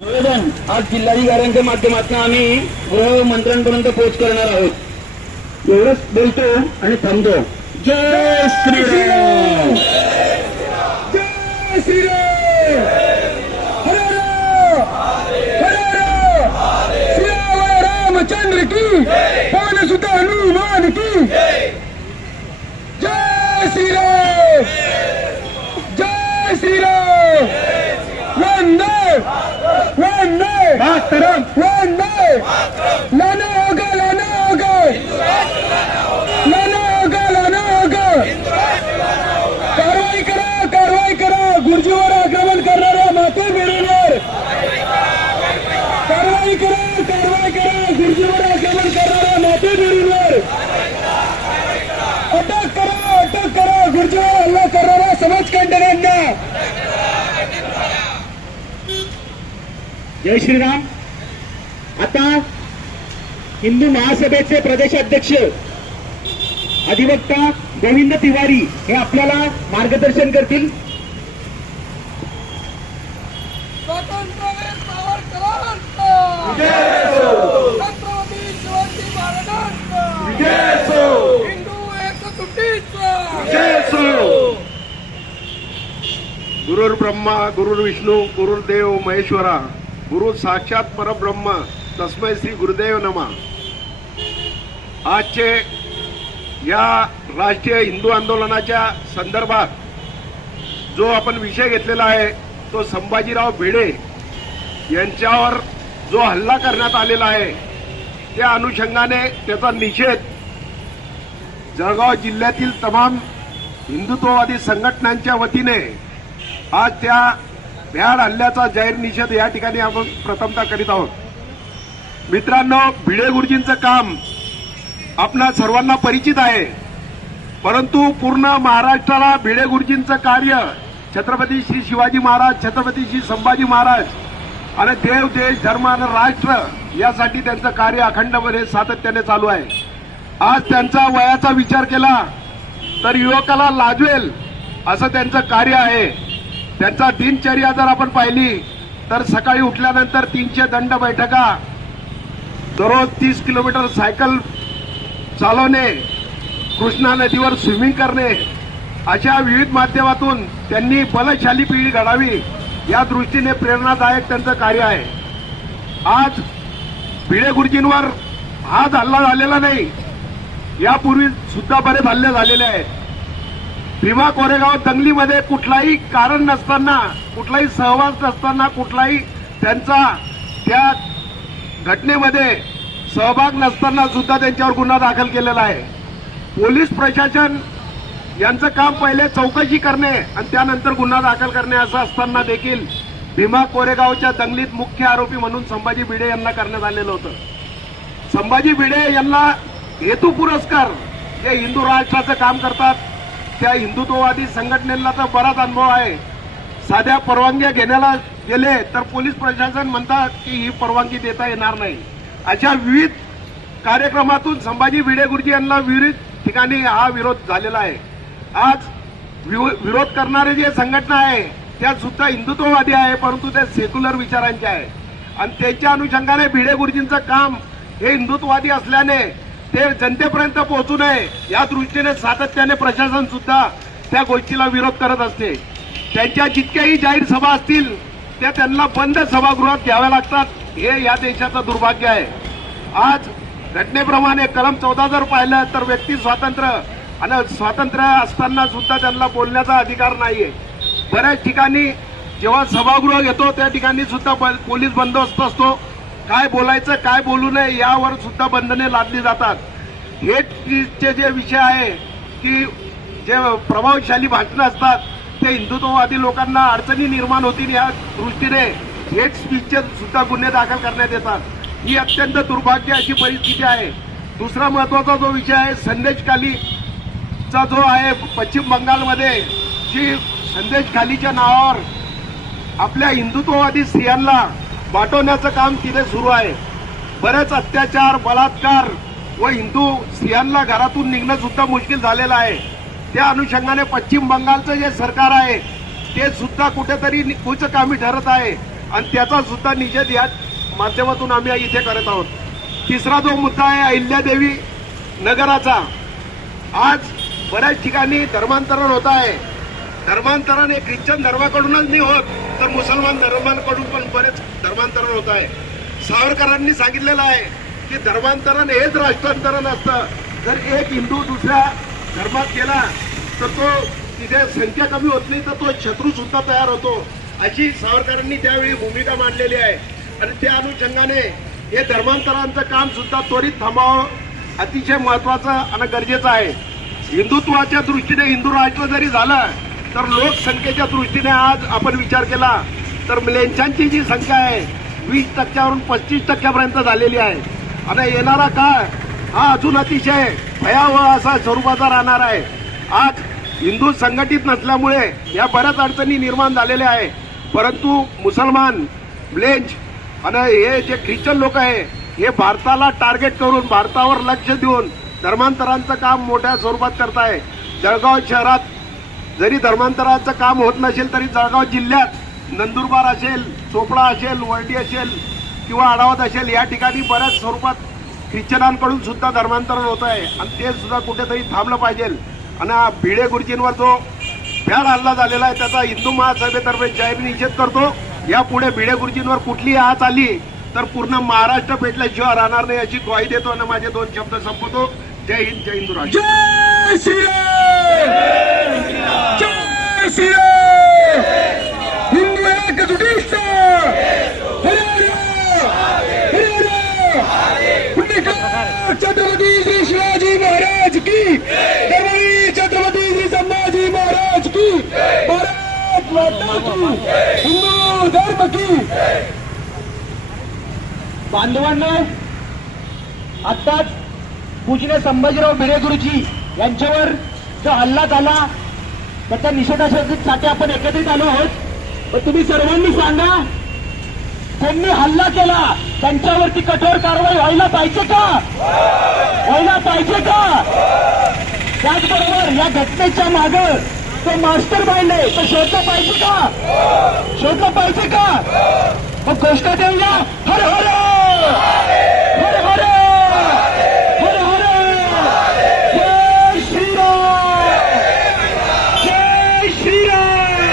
निवेदन आज जिल्हाधिकाऱ्यांच्या माध्यमातून आम्ही गृहमंत्र्यांपर्यंत पोहोच करणार आहोत. एवढंच बोलतो आणि थांबतो. जय श्रीराम! जय श्रीराम! हरे राम रामचंद्र की पवन सुत हनुमान की जय श्रीराम जय श्रीराम वंदे वंदे मातरम वंदे लाना होगा लाना होगा लाना होगा लाना होगा कारवाई करा कारवाई करा गुरुजीवर आक्रमण करणाऱ्या माते मिळवणार कारवाई करा कारवाई करा गुरुजीवर आक्रमण करणाऱ्या माते मिळवणार अटक करा अटक करा गुरुजीवर हल्ला करणाऱ्या समाजकंटकांना जय श्रीराम. आता हिंदू महासभेचे प्रदेशाध्यक्ष अधिवक्ता गोविंद तिवारी हे आपल्याला मार्गदर्शन करतील. स्वातंत्र्यवीर सावरकरांचा छत्रपती शिवाजी महाराजांचा. हिंदू एकजुटीचा. गुरुर् ब्रह्मा गुरुर् विष्णू गुरुर्देव महेश्वरा. गुरु साक्षात परब्रह्म तस्मै श्री गुरुदेव नमा. आजचे या राष्ट्रीय हिंदू आंदोलनाच्या संदर्भात जो आपण विषय घेतलेला आहे तो संभाजीराव भिडे यांच्यावर जो हल्ला करण्यात आलेला आहे त्या अनुषंगाने त्याचा निषेध जळगाव जिल्ह्यातील तमाम हिंदुत्ववादी संघटनांच्या वतीने आज त्या भ्याड हल्ल्याचा जाहीर निषेध या ठिकाणी आपण प्रथमता करीत आहोत. मित्रांनो भिडे गुरुजींचं काम आपणा सर्वांना परिचित आहे. परंतु पूर्ण महाराष्ट्राला भिडे गुरुजींचं कार्य छत्रपती श्री शिवाजी महाराज छत्रपती श्री संभाजी महाराज आणि देव देश धर्म आणि राष्ट्र यासाठी त्यांचं कार्य अखंडपणे सातत्याने चालू आहे. आज त्यांचा वयाचा विचार केला तर युवकाला लाजवेल असं त्यांचं कार्य आहे. त्यांचा दिनचर्या जर आपण पाहिली तर सकाळी उठल्यानंतर तीनशे दंड बैठका दररोज तीस किलोमीटर सायकल चालवणे कृष्णा नदीवर स्विमिंग करणे अशा विविध माध्यमातून त्यांनी बलशाली पिढी घडावी या दृष्टीने प्रेरणादायक त्यांचं कार्य आहे. आज भिडे गुरुजींवर हाच हल्ला झालेला नाही यापूर्वी सुद्धा बरेच हल्ले झालेले आहेत. भीमा कोरेगाव दंगलीमध्ये कुठलाही कारण नसताना कुठलाही सहवास नसताना कुठलाही त्यांचा त्या घटनेमध्ये सहभाग नसताना सुद्धा त्यांच्यावर गुन्हा दाखल केलेला आहे. पोलीस प्रशासन यांचं काम पहिले चौकशी करणे आणि त्यानंतर गुन्हा दाखल करणे असं असताना देखील भीमा कोरेगावच्या दंगलीत मुख्य आरोपी म्हणून संभाजी भिडे यांना करण्यात आलेलं होतं. संभाजी भिडे यांना हेतू पुरस्कार जे हिंदू राष्ट्राचं काम करतात. त्या हिंदुत्ववादी संघटनेला तर बराच अनुभव आहे. साध्या परवानग्या घेण्याला गेले तर पोलीस प्रशासन म्हणतात की ही परवानगी देता येणार नाही. अशा विविध कार्यक्रमातून संभाजी भिडे गुरुजी यांना विविध ठिकाणी हा विरोध झालेला आहे. आज विरोध करणारे जे संघटना आहे त्या सुद्धा हिंदुत्ववादी आहे परंतु ते सेक्युलर विचारांचे आहे. आणि त्यांच्या अनुषंगाने भिडे गुरुजींचं काम हे हिंदुत्ववादी असल्याने ते जनतेपर्यंत पोहोचू नये या दृष्टीने सातत्याने प्रशासन सुद्धा त्या गोष्टीला विरोध करत असते. त्यांच्या जितक्याही जाहीर सभा असतील त्या त्यांना बंद सभागृहात घ्याव्या लागतात. हे या देशाचं दुर्भाग्य आहे. आज घटनेप्रमाणे कलम चौदा जर पाहिलं तर व्यक्ती स्वातंत्र्य आणि स्वातंत्र्य असताना सुद्धा त्यांना बोलण्याचा अधिकार नाहीये. बऱ्याच ठिकाणी जेव्हा सभागृह घेतो त्या ठिकाणी सुद्धा पोलीस बंदोबस्त असतो. काय बोलायचं काय बोलू नये यावर सुद्धा बंधने लादली जातात. हे जे विषय आहे की जे प्रभावशाली भाषणं असतात ते हिंदुत्ववादी लोकांना अडचणी निर्माण होतील या दृष्टीने हेट स्पीचचे सुद्धा गुन्हे दाखल करण्यात येतात. ही अत्यंत दुर्भाग्य अशी परिस्थिती आहे. दुसरा महत्त्वाचा जो विषय आहे संदेश चा जो आहे पश्चिम बंगालमध्ये जी संदेश खालीच्या नावावर आपल्या हिंदुत्ववादी स्त्रियांना वाटवण्याचं काम तिथे सुरू आहे. बरेच अत्याचार बलात्कार व हिंदू स्त्रियांना घरातून निघणं सुद्धा मुश्किल झालेलं आहे. त्या अनुषंगाने पश्चिम बंगालचं जे सरकार आहे ते सुद्धा कुठेतरी कुचकामी ठरत आहे. आणि त्याचा सुद्धा निषेध या माध्यमातून आम्ही इथे करत आहोत. तिसरा जो मुद्दा आहे अहिल्यादेवी नगराचा. आज बऱ्याच ठिकाणी धर्मांतरण होत आहे. धर्मांतरण हे ख्रिश्चन धर्माकडूनच नाही होत तर मुसलमान धर्मांकडून पण बरेच धर्मांतरण होत आहे. सावरकरांनी सांगितलेलं आहे की धर्मांतरण हेच राष्ट्रांतरण असतं. जर एक हिंदू दुसऱ्या धर्मात गेला तर तो तिथे संख्या कमी होत नाही तर तो शत्रू सुद्धा तयार होतो. अशी सावरकरांनी त्यावेळी भूमिका मांडलेली आहे. आणि त्या अनुषंगाने हे धर्मांतरांचं काम सुद्धा त्वरित थांबावं अतिशय महत्वाचं आणि गरजेचं आहे. हिंदुत्वाच्या दृष्टीने हिंदू राष्ट्र जरी झालं तर लोकसंख्येच्या दृष्टीने आज आपण विचार केला तर लेंचांची जी संख्या आहे वीस टक्क्यावरून पस्तीस टक्क्यापर्यंत झालेली आहे. आणि येणारा काळ हा अजून अतिशय भयावह असा स्वरूपाचा राहणार आहे. आज हिंदू संघटित नसल्यामुळे या बऱ्याच अडचणी निर्माण झालेल्या आहे. परंतु मुसलमान ब्लेंच आणि हे जे ख्रिश्चन लोक आहे हे भारताला टार्गेट करून भारतावर लक्ष देऊन धर्मांतरांचं काम मोठ्या स्वरूपात करताय. जळगाव शहरात जरी धर्मांतराचं काम होत नसेल तरी जळगाव जिल्ह्यात नंदुरबार असेल चोपडा असेल वर्डी असेल किंवा आढावत असेल या ठिकाणी बऱ्याच स्वरूपात ख्रिश्चनांकडून सुद्धा धर्मांतरण होत आहे आणि ते सुद्धा कुठेतरी थांबलं पाहिजे. आणि हा भिडे गुरुजींवर जो भ्याड हल्ला झालेला आहे त्याचा हिंदू महासभेतर्फे जाहीर निषेध करतो. यापुढे भिडे गुरुजींवर कुठलीही हात आली तर पूर्ण महाराष्ट्र पेटल्याशिवाय राहणार नाही अशी ग्वाही देतो. आणि माझे दोन शब्द संपवतो. जय हिंद जय हिंदू राष्ट्र जय श्रीराम जय श्रीराम हिंदू एकजुटीस्त हरे हरे हरे हरे छत्रपती श्री शिवाजी महाराज की धर्मवीर छत्रपती श्री संभाजी महाराज की भारत माता की हिंदू धर्म की बांधवांना आत्ताच पूजने संभाजीराव भिडे गुरुजी यांच्यावर जो हल्ला झाला त्याच्या निषेधासाठी आपण एकत्रित आलो आहोत. पण तुम्ही सर्वांनी सांगा त्यांनी हल्ला केला त्यांच्यावरती कठोर कारवाई व्हायला पाहिजे का? व्हायला पाहिजे का? त्याचबरोबर या घटनेच्या माग ते मास्टर माइंड आहे. तो शोधलं पाहिजे का? शोधलं पाहिजे का? मग घोषणा देऊया हर हर! हर हर! हर हर! जय श्रीराम! जय श्रीराम!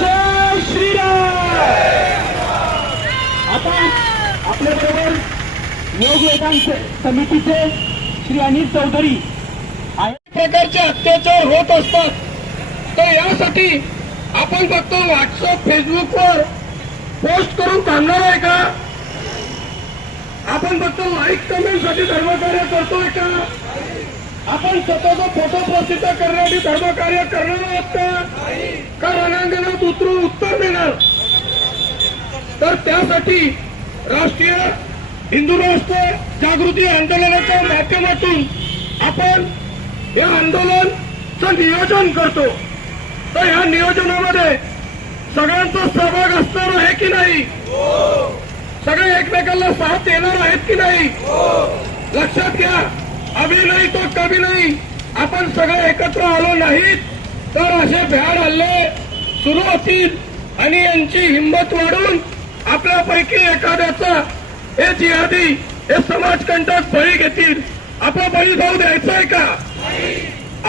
जय श्रीराम! आता आपल्या योग वेदांत समितीचे श्री अनिल चौधरी प्रकारचे अत्याचार होत असतात. तर यासाठी आपण फक्त व्हॉट्सअप फेसबुकवर पोस्ट करून थांबणार आहे का? आपण फक्त लाईक कमेंटसाठी धर्मकार्य करतोय का? आपण स्वतःचा फोटो प्रसिद्ध करण्यासाठी धर्मकार्य करणार आहोत का रणांगणात उतरून उत्तर देणार? तर त्यासाठी राष्ट्रीय हिंदू राष्ट्र जागृती आंदोलनाच्या माध्यमातून आपण हे आंदोलनचं नियोजन करतो. तर ह्या नियोजनामध्ये सगळ्यांचा सहभाग असणार आहे की नाही? सगळे एकमेकांना साथ देणार आहेत की नाही? लक्षात घ्या अभि नाही तो कभी नाही. आपण सगळे एकत्र आलो नाहीत तर असे भ्याड हल्ले सुरू होतील आणि यांची हिंमत वाढून आपल्यापैकी एखाद्याचा हे जिहादी हे समाजकंटक बळी घेतील. आपला बळी भाऊ द्यायचाय का?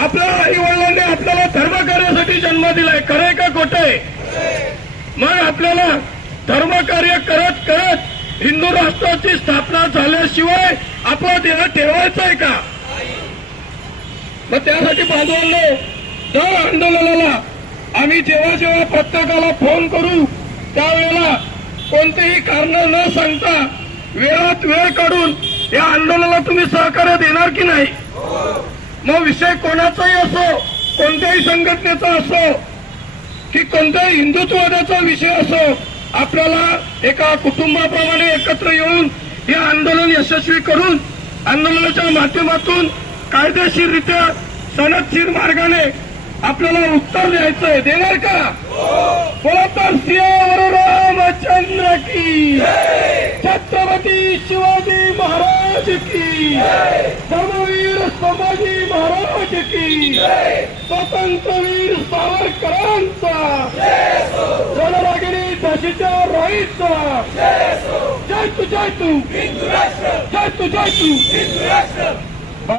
आपल्या आई वडिलांनी आपल्याला धर्म कार्यासाठी जन्म दिलाय. खरंय का खोटंय मग आपल्याला धर्मकार्य करत करत हिंदू राष्ट्राची स्थापना झाल्याशिवाय आपला देह ठेवायचं आहे का? मग त्यासाठी बांधवांनो दर आंदोलनाला आम्ही जेव्हा जेव्हा प्रत्येकाला फोन करू त्यावेळेला कोणतेही कारण न सांगता वेळात वेळ काढून या आंदोलनाला तुम्ही सहकार्य देणार की नाही? मग विषय कोणाचाही असो कोणत्याही संघटनेचा असो की कोणत्याही हिंदुत्ववादाचा विषय असो आपल्याला एका कुटुंबाप्रमाणे एकत्र येऊन हे आंदोलन यशस्वी करून आंदोलनाच्या माध्यमातून कायदेशीररित्या सनदशीर मार्गाने आपल्याला उत्तर द्यायचंय. देणार का? बोला तर सियावर रामचंद्र की छत्रपती शिवाजी महाराज! की। धर्मवीर संभाजी महाराज की। स्वातंत्र्यवीर सावरकरांचा। रणरागिणी फाशीच्या राईचा। जय तू जय तू। जय तू जय तू।